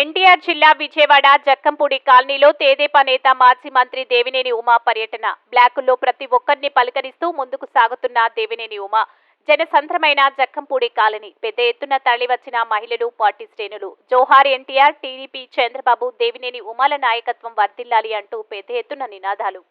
ఎన్టీఆర్ జిల్లా విజయవాడ జక్కంపూడి కాలనీలో తెదేపా నేత మాజీ మంత్రి దేవినేని ఉమా పర్యటన. బ్లాకుల్లో ప్రతి ఒక్కరిని పలకరిస్తూ ముందుకు సాగుతున్న దేవినేని ఉమా. జనసంద్రమైన జక్కంపూడి కాలనీ. పెద్ద ఎత్తున తరలివచ్చిన మహిళలు, పార్టీ శ్రేణులు. జోహార్ ఎన్టీఆర్, టీడీపీ, చంద్రబాబు, దేవినేని ఉమాల నాయకత్వం వర్ధిల్లాలి అంటూ పెద్ద ఎత్తున నినాదాలు.